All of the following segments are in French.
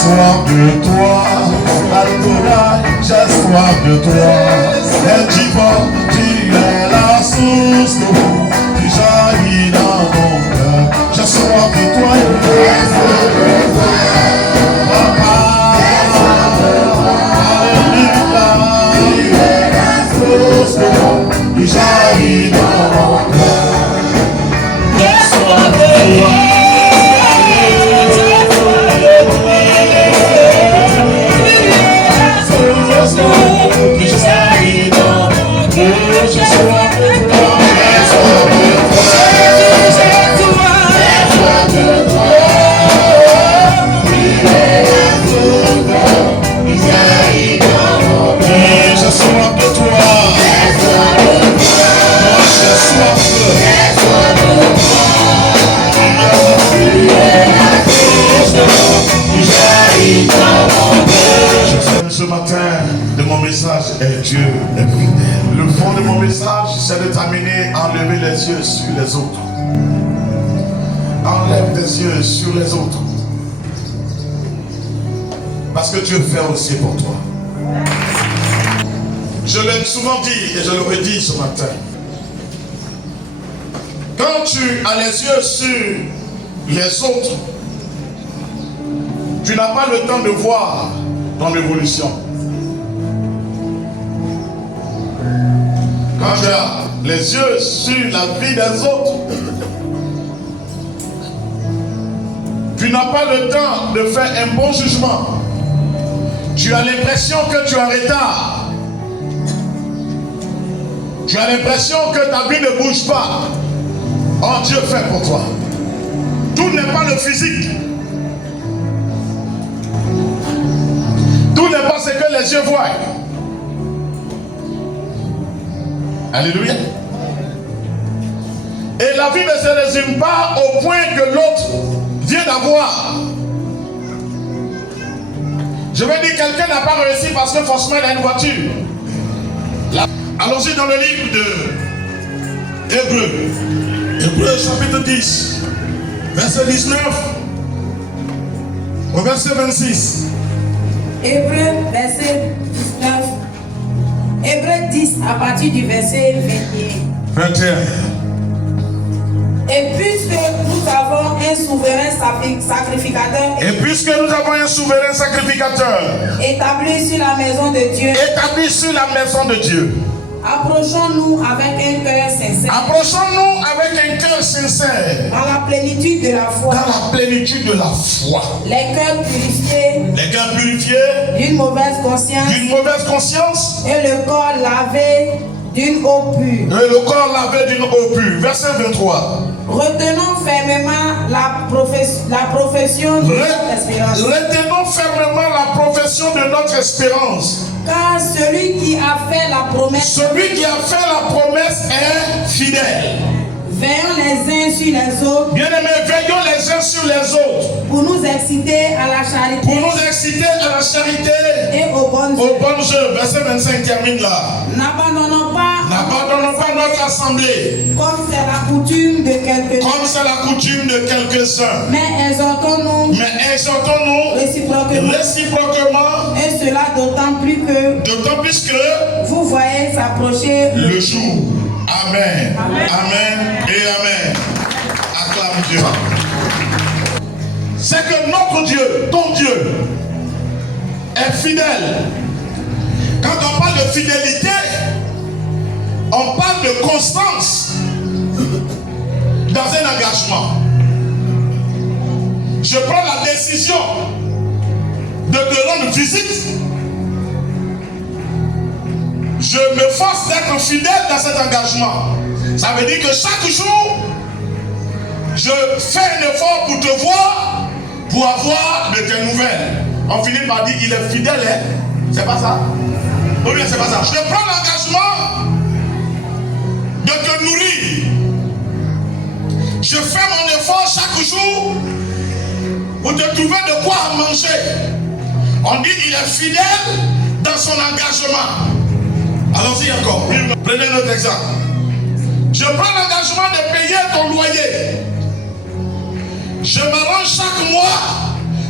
soif de toi, Adonai, j'ai soif de toi. Et tu es la source d'eau qui jaillit dans mon cœur. J'ai soif de toi, Papa. Alléluia, tu es la source d'eau qui jaillit dans mon cœur. J'ai soif de toi. Ce matin, de mon message est Dieu est fidèle. Le fond de mon message, c'est de t'amener à enlever les yeux sur les autres. Enlève tes yeux sur les autres. Parce que Dieu fait aussi pour toi. Je l'ai souvent dit et je le redis ce matin. Quand tu as les yeux sur les autres, tu n'as pas le temps de voir ton évolution. Quand tu as les yeux sur la vie des autres, tu n'as pas le temps de faire un bon jugement. Tu as l'impression que tu es en retard. Tu as l'impression que ta vie ne bouge pas. Oh, Dieu fait pour toi. Tout n'est pas le physique. Tout n'est pas ce que les yeux voient. Alléluia. Et la vie ne se résume pas au point que l'autre vient d'avoir. Je veux dire, quelqu'un n'a pas réussi parce que forcément il a une voiture. Allons-y dans le livre de Hébreux. Hébreux chapitre 10, verset 19 au verset 26. Hébreux, verset 19. Hébreux 10, à partir du verset 21. Et puisque nous avons un souverain sacrificateur. Et puisque nous avons un souverain sacrificateur. Établi sur la maison de Dieu. Établi sur la maison de Dieu. Approchons-nous avec un cœur sincère. Approchons-nous avec un cœur sincère. Dans la plénitude de la foi. Dans la plénitude de la foi. Les cœurs purifiés. Les cœurs purifiés. D'une mauvaise conscience. D'une mauvaise conscience. Et le corps lavé d'une eau pure. Et le corps lavé d'une eau pure. Verset 23. Retenons fermement la profession de notre espérance. Retenons fermement la profession de notre espérance. Car celui qui a fait la promesse. Celui qui a fait la promesse est fidèle. Veillons les uns sur les autres. Bien-aimés, veillons les uns sur les autres. Pour nous exciter à la charité. Pour nous exciter à la charité. Et aux bonnes œuvres. Verset 25 termine là. N'abandonnons pas notre assemblée. Comme c'est la coutume de quelques-uns. Comme c'est la coutume de quelques-uns. Mais exhortons-nous. Réciproquement. Et cela d'autant plus que. Vous voyez s'approcher le jour. Amen. Amen. Amen et amen. Acclame Dieu. C'est que notre Dieu, ton Dieu, est fidèle. Quand on parle de fidélité, on parle de constance dans un engagement. Je prends la décision de te rendre visite. Je me force d'être fidèle dans cet engagement. Ça veut dire que chaque jour, je fais un effort pour te voir, pour avoir de tes nouvelles. On finit par dire il est fidèle, hein? C'est pas ça? Ou bien c'est pas ça? Je prends l'engagement de te nourrir. Je fais mon effort chaque jour pour te trouver de quoi manger. On dit qu'il est fidèle dans son engagement. Allons-y encore. Prenez notre exemple. Je prends l'engagement de payer ton loyer. Je m'arrange chaque mois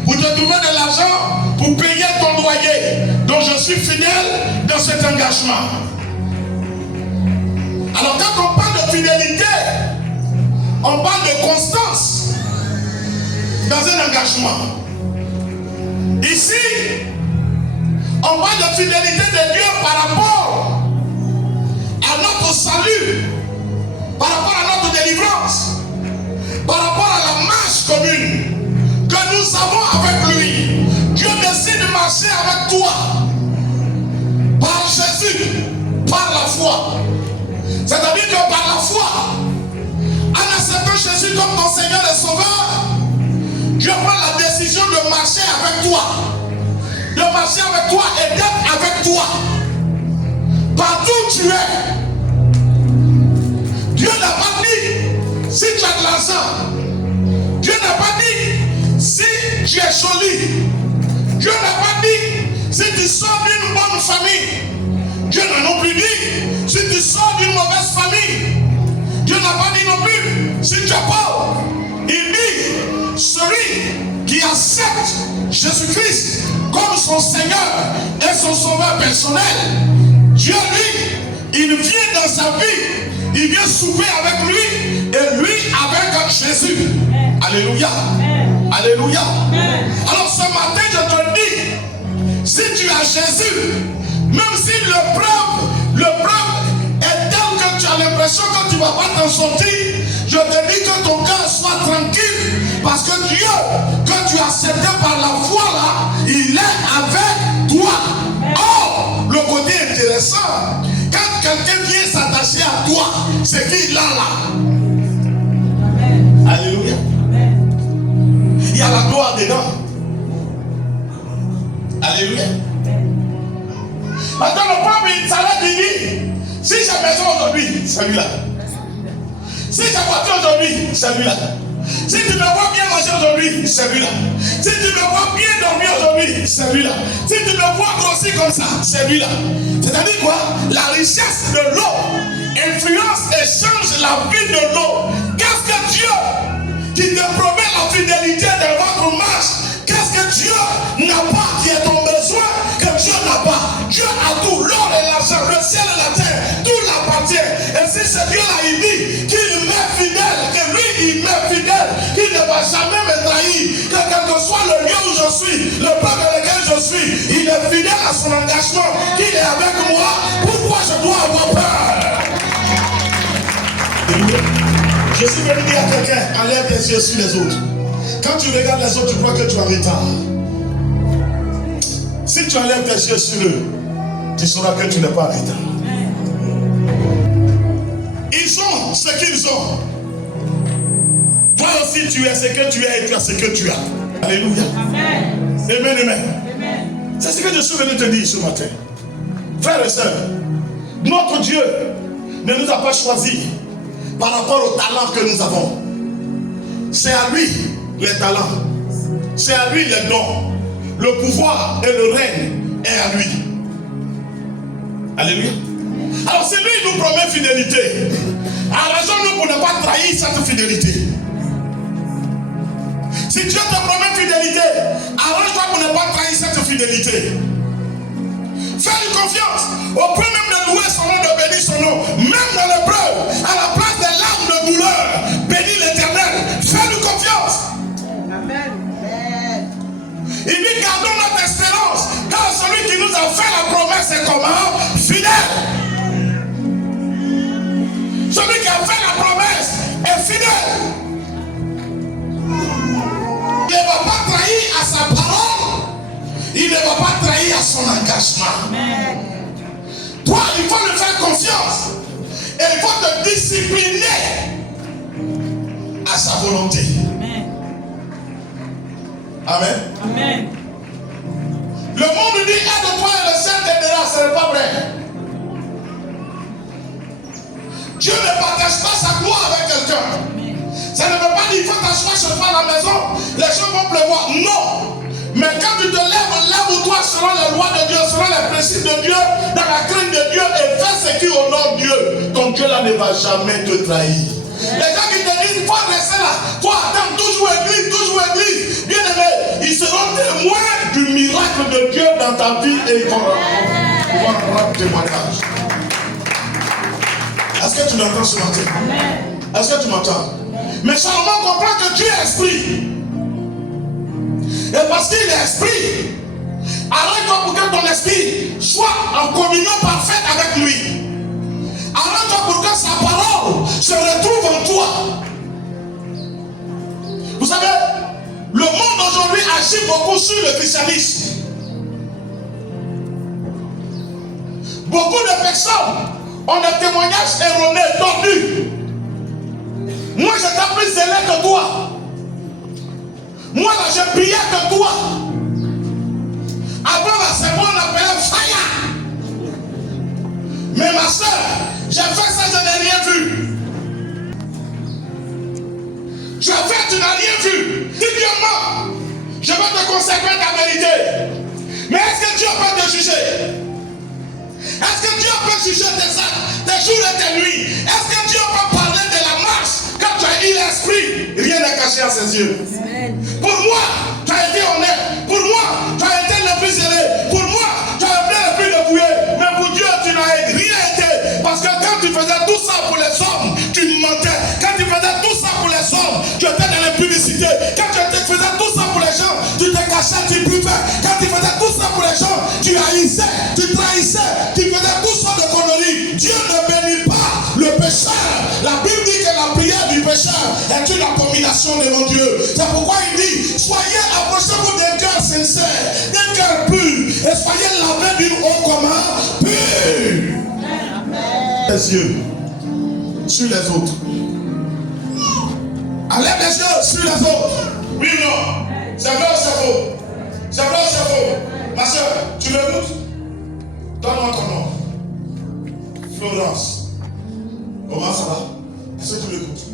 pour te te trouver de l'argent pour payer ton loyer. Donc je suis fidèle dans cet engagement. Alors quand on parle de fidélité, on parle de constance dans un engagement. Ici, on parle de fidélité de Dieu par rapport à notre salut, par rapport à notre délivrance, par rapport à la marche commune que nous avons avec lui. Dieu décide de marcher avec toi par Jésus, par la foi. C'est-à-dire que par la foi, en acceptant Jésus comme ton Seigneur et Sauveur, Dieu prend la décision de marcher avec toi, de marcher avec toi et d'être avec toi partout où tu es. Dieu n'a pas dit si tu as de l'argent. Dieu n'a pas dit si tu es joli. Dieu n'a pas dit si tu sors d'une bonne famille. Dieu n'a non plus dit si tu sors d'une mauvaise famille. Dieu n'a pas dit non plus si tu es pauvre. Il dit celui qui accepte Jésus-Christ comme son Seigneur et son Sauveur personnel, Dieu lui, il vient dans sa vie, il vient souper avec lui et lui avec Jésus. Alléluia. Alléluia. Alors ce matin je te dis, si tu as Jésus, même si le preuve est tel que tu as l'impression que tu ne vas pas t'en sortir, je te dis que ton cœur soit tranquille, parce que Dieu que tu as accepté par la foi là, il est avec toi. Or, le côté intéressant, quand quelqu'un vient s'attacher à toi, c'est qu'il a là. Amen. Alléluia. Amen. Il y a la gloire dedans. Alléluia. Maintenant, le pauvre, il s'arrête, il dit, si j'ai maison aujourd'hui, celui-là. Si j'ai voiture aujourd'hui, celui-là. Si tu me vois bien manger aujourd'hui, celui-là. Si tu me vois bien dormir aujourd'hui, celui-là. Si tu me vois grossir comme ça, celui-là. C'est-à-dire quoi? La richesse de l'eau influence et change la vie de l'eau. Qu'est-ce que Dieu qui te promet la fidélité de votre marche? Qu'est-ce que Dieu n'a pas qui est ton besoin que Dieu n'a pas? Dieu a tout, l'or et l'argent, le ciel et la terre, tout l'appartient. Et si ce Dieu-là, il dit qu'il m'est fidèle, que lui, il m'est fidèle, qu'il ne va jamais me trahir, que quel que soit le lieu où je suis, le peuple dans lequel je suis, il est fidèle à son engagement, qu'il est avec moi, pourquoi je dois avoir peur? Je suis venu dire à quelqu'un, enlève tes yeux sur les autres. Quand tu regardes les autres, tu crois que tu es en retard. Si tu enlèves tes yeux sur eux, tu sauras que tu n'es pas en retard. Ils ont ce qu'ils ont. Toi aussi, tu es ce que tu es et tu as ce que tu as. Alléluia. Amen. Amen, amen. C'est ce que je suis venu te dire ce matin. Frères et sœurs, notre Dieu ne nous a pas choisis par rapport au talent que nous avons. C'est à lui les talents. C'est à lui les dons. Le pouvoir et le règne est à lui. Alléluia. Alors si lui nous promet fidélité, arrangeons-nous pour ne pas trahir cette fidélité. Si Dieu te promet fidélité, arrange-toi pour ne pas trahir cette fidélité. Fais-lui confiance, au point même de louer son nom, de bénir son nom, même dans l'épreuve, à la place des larmes de douleur, bénis l'Éternel. Fais-lui confiance. Amen. Il dit gardons notre espérance, car celui qui nous a fait la promesse est comment? Fidèle. Celui qui a fait la promesse est fidèle. Il ne va pas trahir à sa parole. Il ne va pas trahir à son engagement. Amen. Toi, il faut lui faire confiance. Et il faut te discipliner à sa volonté. Amen. Amen. Le monde dit aide-toi et le ciel t'aidera, ce n'est pas vrai. Dieu ne partage pas sa gloire avec quelqu'un. Ça ne veut pas dire qu'il faut t'asseoir chez toi à la maison, les gens vont pleuvoir. Non. Mais quand tu te lève-toi selon les lois de Dieu, selon les principes de Dieu, dans la crainte de Dieu, et fais ce qui honore Dieu. Ton Dieu là ne va jamais te trahir. Les gens qui te disent, il faut rester là, il faut attendre toujours église, bien aimé, ils seront dans ta vie et ils vont rendre témoignage. Est-ce que tu m'entends ce matin? Est-ce que tu m'entends? Mais Salomon comprend que Dieu est esprit. Et parce qu'il est esprit, arrête-toi pour que ton esprit soit en communion parfaite avec lui. Arrête-toi pour que sa parole se retrouve en toi. Vous savez, le monde aujourd'hui agit beaucoup sur le christianisme. Beaucoup de personnes ont des témoignages erronés, tordus. Moi, j'étais plus zélé que toi. Moi, là, je priais que toi. Avant la seconde, on appelait fire. Mais ma soeur, j'ai fait ça, je n'ai rien vu. Tu as fait, tu n'as rien vu. Dis-moi, je vais te consacrer ta vérité. Mais est-ce que Dieu peut te juger? Est-ce que Dieu peut juger tes actes, tes jours et tes nuits? Est-ce que Dieu peut parler de la marche quand tu as eu l'esprit? Rien n'est caché à ses yeux. Amen. Pour moi, tu as été honnête. Pour moi, tu as été le plus zélé. Pour moi, tu as été le plus débrouillé. Mais pour Dieu, tu n'as rien été. Parce que quand tu faisais tout ça pour les hommes, tu mentais. Quand tu faisais tout ça pour les hommes, tu étais dans l'impublicité. Quand tu faisais tout ça pour les gens, tu te cachais, tu buvais. Quand tu faisais tout ça pour les gens, tu haïssais, tu trahissais, tu faisais tout ça de conneries. Dieu ne bénit pas le pécheur. La Bible dit que la prière du pécheur est une abomination devant Dieu. C'est pourquoi il dit, soyez, approchez-vous d'un cœur sincère, d'un cœur pur, et soyez lavés d'une eau commun pure. Les yeux sur les autres. Allez les yeux sur les autres. Oui, non. C'est vrai ou c'est faux? C'est vrai ou c'est faux? Ma soeur, tu m'écoutes? Donne-moi ton nom. Florence. Comment ça va? Est-ce que tu m'écoutes?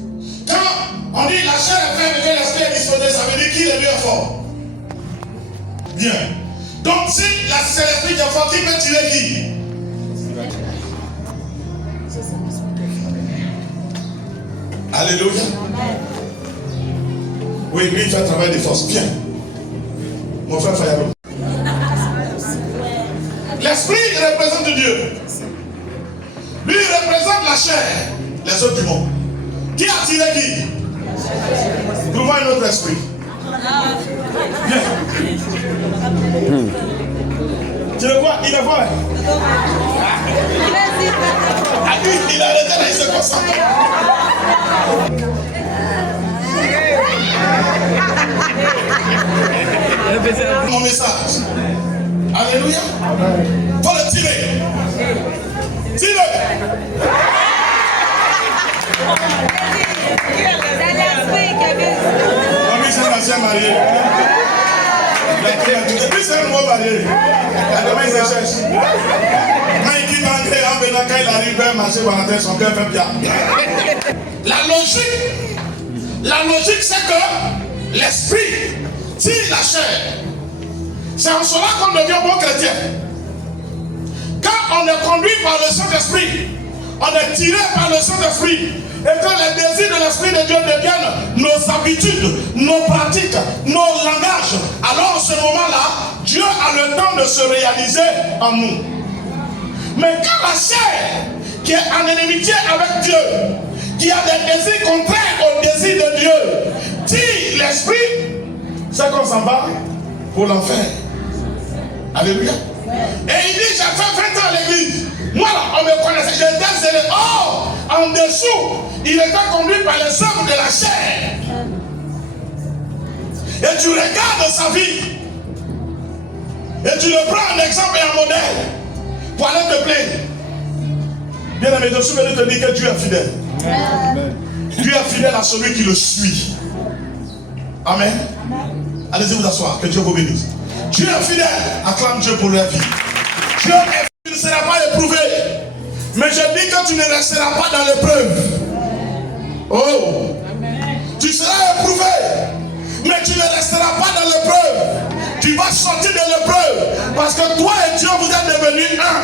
Quand on dit la chair est faible et que l'esprit est disposé, ça veut dire qu'il est mieux fort. Bien. Donc si c'est l'esprit qui est fort, qui peut tirer qui? Alléluia. Oui, lui il fait un travail de force. Viens. Mon frère Fayaro. L'esprit représente Dieu. Lui il représente la chair, les autres du monde. Qui a tiré qui? Trouve-moi un autre esprit. Viens. Tu le vois? Il le voit. Il a arrêté là, il se concentre. Mon message. Alléluia. Faut le tirer. Tire. Mamie, c'est un ancien marié. Depuis, c'est un nouveau marié. Demain, il se cherche. Quand il quitte André, en venant, quand il arrive à marcher par la tête, son cœur fait bien. La logique, c'est que l'esprit tire la chair. C'est en cela qu'on devient bon chrétien. Quand on est conduit par le Saint-Esprit, on est tiré par le Saint-Esprit. Et que les désirs de l'Esprit de Dieu deviennent nos habitudes, nos pratiques, nos langages, alors en ce moment-là, Dieu a le temps de se réaliser en nous. Mais quand la chair, qui est en inimitié avec Dieu, qui a des désirs contraires au désir de Dieu, tire l'esprit, c'est qu'on s'en va pour l'enfer. Alléluia. Et il dit, j'ai fait 20 ans à l'église. Moi, là, on me connaissait, j'étais zélé. Oh, en dessous, il était conduit par les œuvres de la chair. Et tu regardes sa vie. Et tu le prends en exemple et en modèle. Pour aller te plaindre. Bien aimé, je suis venu te dire que Dieu est fidèle. Amen. Dieu est fidèle à celui qui le suit. Amen. Allez-y vous asseoir, que Dieu vous bénisse. Dieu est fidèle, acclame Dieu pour la vie. Dieu est fidèle, tu ne seras pas éprouvé. Mais je dis que tu ne resteras pas dans l'épreuve. Oh, tu seras éprouvé, mais tu ne resteras pas dans l'épreuve. Tu vas sortir de l'épreuve, parce que toi et Dieu vous êtes devenus un.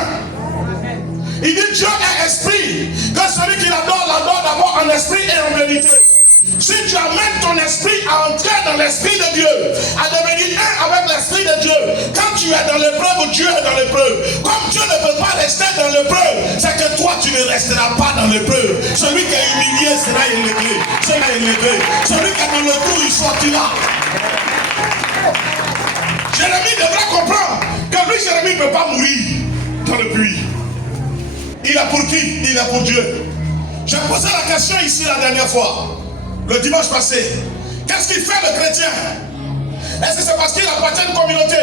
Il dit Dieu est esprit, que celui qui l'adore d'abord en esprit et en vérité. Si tu amènes ton ton esprit à entrer dans l'esprit de Dieu, à devenir un avec l'esprit de Dieu. Quand tu es dans l'épreuve, Dieu est dans l'épreuve. Comme Dieu ne peut pas rester dans l'épreuve, c'est que toi tu ne resteras pas dans l'épreuve. Celui qui est humilié sera élevé. Celui qui est dans le trou, il sortira. Jérémie devrait comprendre que lui, Jérémie ne peut pas mourir dans le puits. Il est pour qui? Il est pour Dieu. J'ai posé la question ici la dernière fois, le dimanche passé. Qu'est-ce qu'il fait le chrétien? Est-ce que c'est parce qu'il appartient à une communauté?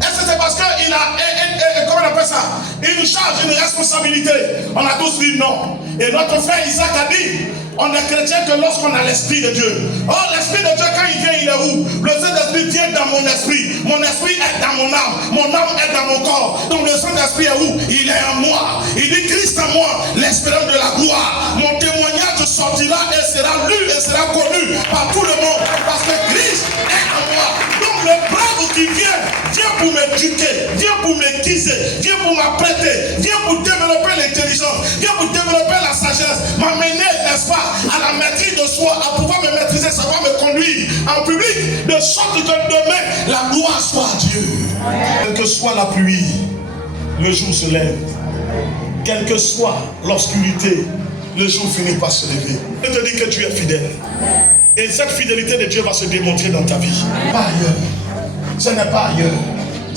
Est-ce que c'est parce qu'il a, comment on appelle ça, une charge, une responsabilité? On a tous dit non. Et notre frère Isaac a dit, on est chrétien que lorsqu'on a l'esprit de Dieu. Oh, l'esprit de Dieu, quand il vient, il est où? Le Saint-Esprit vient dans mon esprit. Mon esprit est dans mon âme est dans mon corps. Donc le Saint-Esprit est où? Il est en moi. Il dit Christ en moi, l'espérance de la gloire. Mon témoignage sortira et sera lu et sera connu par tout le monde. Parce que Christ est en moi. Donc l'épreuve qui vient pour m'éduquer, vient pour m'aiguiser, vient pour m'apprêter, vient pour développer l'intelligence, vient pour développer la sagesse, m'amener, n'est-ce pas, à la maîtrise de soi, à pouvoir me maîtriser, savoir me conduire en public, de sorte que demain, la gloire soit à Dieu. Quelle que soit la pluie, le jour se lève. Quelle que soit l'obscurité, le jour finit par se lever. Je te dis que tu es fidèle. Et cette fidélité de Dieu va se démontrer dans ta vie. Pas ailleurs. Ce n'est pas ailleurs.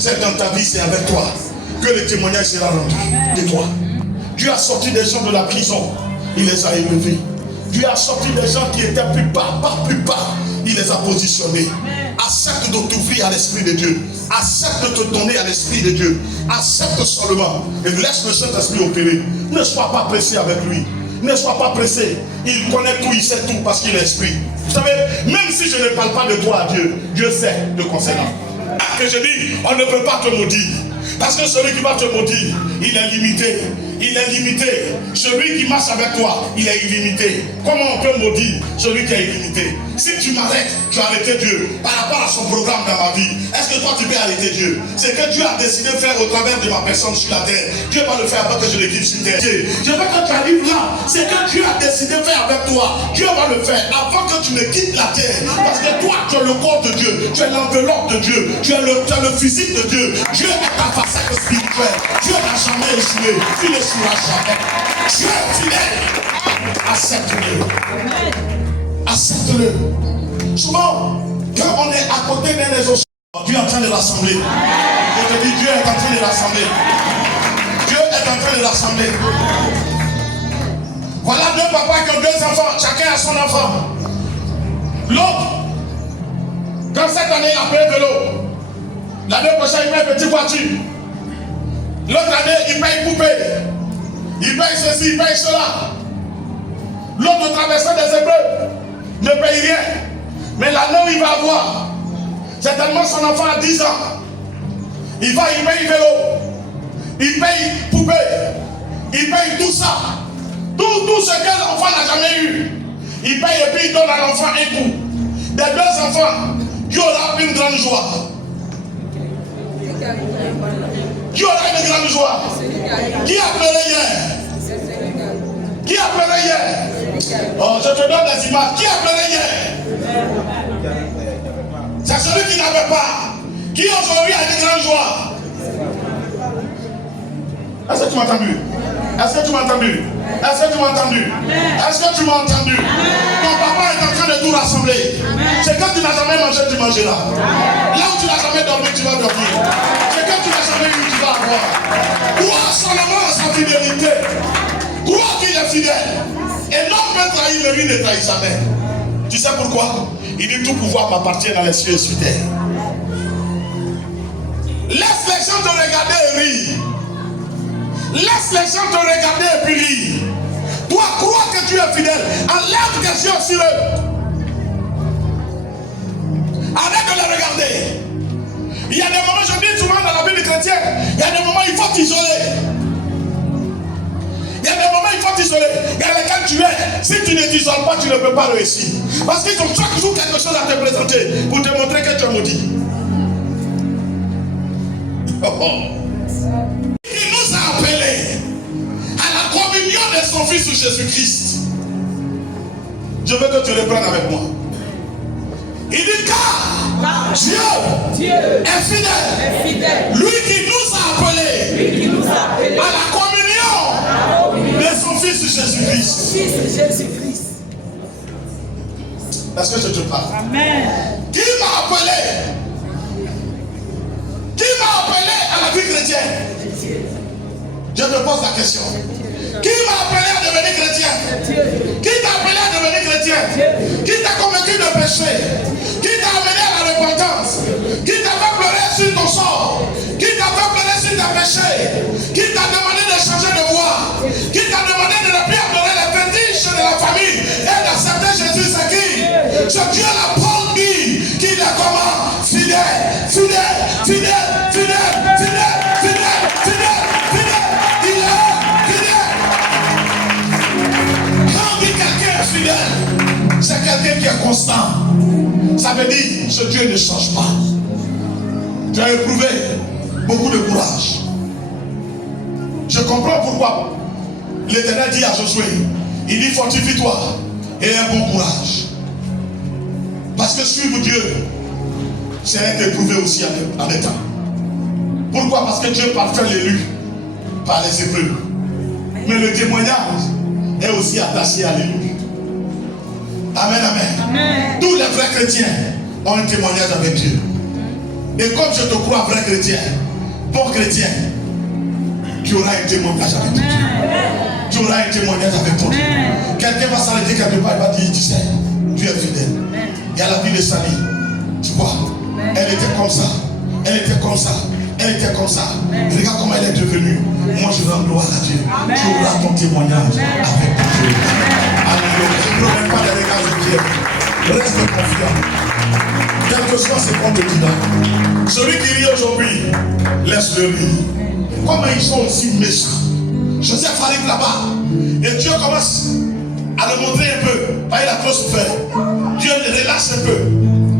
C'est dans ta vie, c'est avec toi que le témoignage sera rendu de toi. Dieu a sorti des gens de la prison. Il les a élevés. Dieu a sorti des gens qui étaient plus bas, plus bas. Il les a positionnés. Accepte de t'ouvrir à l'esprit de Dieu. Accepte de te donner à l'esprit de Dieu. Accepte seulement et laisse le Saint-Esprit opérer. Ne sois pas pressé avec lui. Ne sois pas pressé. Il connaît tout, il sait tout parce qu'il est esprit. Vous savez, même si je ne parle pas de toi à Dieu, Dieu sait le concernant. Que je dis, on ne peut pas te maudire. Parce que celui qui va te maudire, il est limité. Il est limité. Celui qui marche avec toi, il est illimité. Comment on peut maudire celui qui est illimité? Si tu m'arrêtes, tu as arrêté Dieu par rapport à son programme dans ma vie. Est-ce que toi tu peux arrêter Dieu? C'est que Dieu a décidé de faire au travers de ma personne sur la terre. Dieu va le faire avant que je le quitte sur terre. Je veux que tu arrives là. C'est que Dieu a décidé de faire avec toi. Dieu va le faire avant que tu ne quittes la terre. Parce que toi, tu es le corps de Dieu. Tu es l'enveloppe de Dieu. Tu es le physique de Dieu. Dieu est ta facette spirituelle. Dieu n'a jamais échoué. Il n'échouera jamais. Dieu est fidèle. Accepte-le. Accepte-le. Souvent, quand on est à côté d'un des autres, Dieu est en train de rassembler. Je te dis, Dieu est en train de rassembler. Dieu est en train de rassembler. Voilà deux papas qui ont deux enfants. Chacun a son enfant. L'autre, quand cette année il a payé vélo, l'année prochaine il paye petite voiture. L'autre année il paye poupée. Il paye ceci, il paye cela. L'autre traversant des épreuves ne paye rien. Mais l'année où il va avoir, certainement son enfant a 10 ans. Il paye vélo. Il paye poupée. Il paye tout ça. Tout ce que l'enfant n'a jamais eu. Il paye et puis il donne à l'enfant un coup. Des deux enfants, Dieu aura une grande joie. Dieu aura une grande joie. Qui a pleuré hier? Qui a pleuré hier? Oh, je te donne des images. Qui a pleuré hier? C'est celui qui n'avait pas. Qui aujourd'hui a une grande joie? Est-ce que tu m'as entendu? Est-ce que tu m'as entendu? Est-ce que tu m'as entendu? Est-ce que tu m'as entendu? Ton papa est en train de tout rassembler. C'est quand tu n'as jamais mangé, tu mangeras. Là où tu n'as jamais dormi, tu vas dormir. C'est quand tu n'as jamais eu, tu vas avoir. Crois seulement à sa fidélité. Crois qu'il est fidèle. Et l'homme peut trahir, mais lui ne trahit jamais. Tu sais pourquoi? Il dit tout pouvoir m'appartient dans les cieux et sur terre. Laisse les gens te regarder et rire. Laisse les gens te regarder et puis rire. Toi, crois que tu es fidèle. Enlève tes yeux sur eux. Arrête de les regarder. Il y a des moments, je dis souvent dans la Bible chrétienne, il y a des moments il faut t'isoler. Il y a des moments il faut t'isoler. Il y a lesquels tu es. Si tu ne t'isoles pas, tu ne peux pas réussir. Parce qu'ils ont chaque jour quelque chose à te présenter pour te montrer que tu es maudit. Il nous a appelés à la communion de son Fils Jésus-Christ. Je veux que tu reprennes avec moi. Il dit car Dieu est fidèle. Lui qui nous a appelés à la communion de son Fils Jésus-Christ. Est-ce que je te parle? Amen. Qui m'a appelé? Qui m'a appelé à la vie chrétienne? Je te pose la question. Qui m'a appelé à devenir chrétien? Qui t'a appelé à devenir chrétien? Qui t'a convaincu de péché? Qui t'a amené à la repentance? Qui t'a fait pleurer sur ton sort? Qui t'a fait pleurer sur tes péchés? Qui t'a demandé de changer de voie? Qui t'a demandé de ne plus adorer les fétiches de la famille et d'accepter Jésus? C'est qui? Ce Dieu la Paul dit qu'il est comment? Fidèle. Il est fidèle. Quand dit quelqu'un est fidèle, c'est quelqu'un qui est constant. Ça veut dire ce Dieu ne change pas. Tu as éprouvé beaucoup de courage. Je comprends pourquoi l'Éternel dit à Josué, il dit fortifie-toi et aie un bon courage. Parce que suivre Dieu, c'est être éprouvé aussi en état. Pourquoi? Parce que Dieu parfait l'élu par les épreuves. Mais le témoignage est aussi attaché à l'élu. Amen. Tous les vrais chrétiens ont un témoignage avec Dieu. Et comme je te crois vrai chrétien, bon chrétien, tu auras un témoignage avec ton Dieu. Tu auras un témoignage avec ton Dieu. Quelqu'un va s'arrêter quelque part et va dire, tu sais, Dieu est fidèle. Il y a la vie de Sally. Tu vois, elle était comme ça. Regarde comment elle est devenue. Moi je rends gloire à Dieu. Tu auras ton témoignage avec ton Dieu. Alléluia. Ne promets pas les regards de Dieu. Reste confiant. Quel que soit ce qu'on te dira. Celui qui rit aujourd'hui, laisse-le rire. Comment ils sont aussi méchants. Joseph arrive là-bas. Et Dieu commence à le montrer un peu. Il a trop souffert. Dieu le relâche un peu.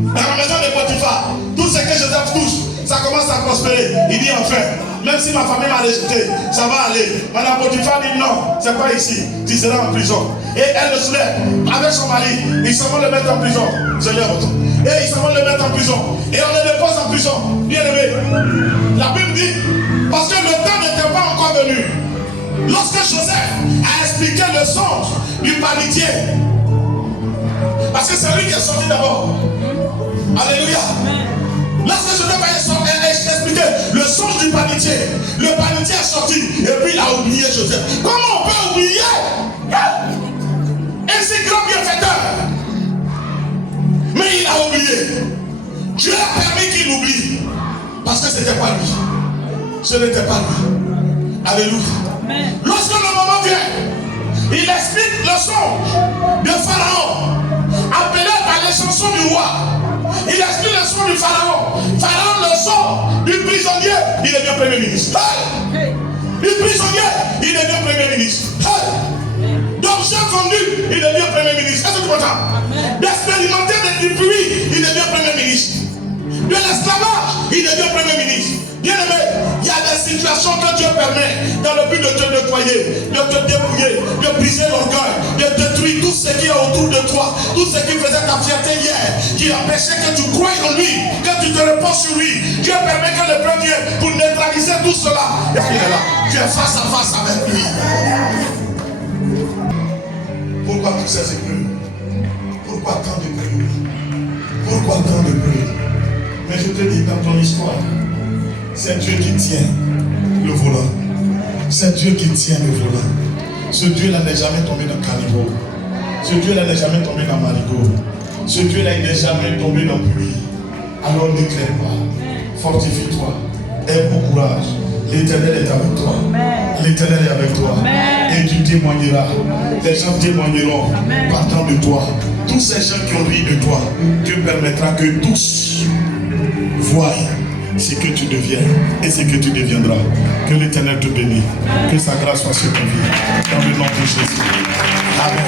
Dans la maison de Potiphar, tout ce que Joseph touche, ça commence à prospérer. Il dit enfin, même si ma famille m'a rejeté, ça va aller. Madame Potiphar dit non, c'est pas ici. Tu seras en prison. Et elle le soulève avec son mari. Ils s'en vont le mettre en prison. Et ils s'en vont le mettre en prison. Et on le dépose en prison. Bien aimé. La Bible dit, parce que le temps n'était pas encore venu. Lorsque Joseph a expliqué le songe du panetier, parce que c'est lui qui est sorti d'abord. Alléluia. Lorsque Joseph a expliqué le songe du panetier, le panetier est sorti et puis il a oublié Joseph. Comment on peut oublier un si grand bienfaiteur? Mais il a oublié. Dieu a permis qu'il oublie. Parce que ce n'était pas lui. Ce n'était pas lui. Alléluia. Lorsque le moment vient, il explique le songe de Pharaon, appelé par les chansons du roi. Il explique le son du Pharaon. Pharaon le son du prisonnier, il devient premier ministre. Hey! Du prisonnier, il devient premier ministre. Hey! D'objet conduit, il devient premier ministre. Est-ce que tu m'entends? D'expérimenter du puits, il devient premier ministre. De l'esclavage, il devient premier ministre. Bien aimé, il y a des situations que Dieu permet dans le but de te nettoyer, de te débrouiller, de briser l'orgueil, de détruire tout ce qui est autour de toi, tout ce qui faisait ta fierté hier, qui empêchait que tu croies en lui, que tu te reposes sur lui. Dieu permet que le peuple vienne pour neutraliser tout cela. Et il est là, tu es face à face avec lui. Pourquoi toutes ces épreuves? Pourquoi tant d'épreuves? Pourquoi tant d'épreuves? Mais je te dis, dans ton histoire, c'est Dieu qui tient le volant. C'est Dieu qui tient le volant. Ce Dieu-là n'est jamais tombé dans caniveau. Ce Dieu-là n'est jamais tombé dans marigot. Ce Dieu-là n'est jamais tombé dans pluie. Alors n'éclaire pas. Fortifie-toi. Aie bon courage. L'Éternel est avec toi. L'Éternel est avec toi. Et tu témoigneras. Les gens témoigneront partant de toi. Tous ces gens qui ont ri de toi, Dieu permettra que tous voient ce que tu deviens et ce que tu deviendras. Que l'Éternel te bénisse. Que sa grâce soit sur ta vie. Dans le nom de Jésus. Amen.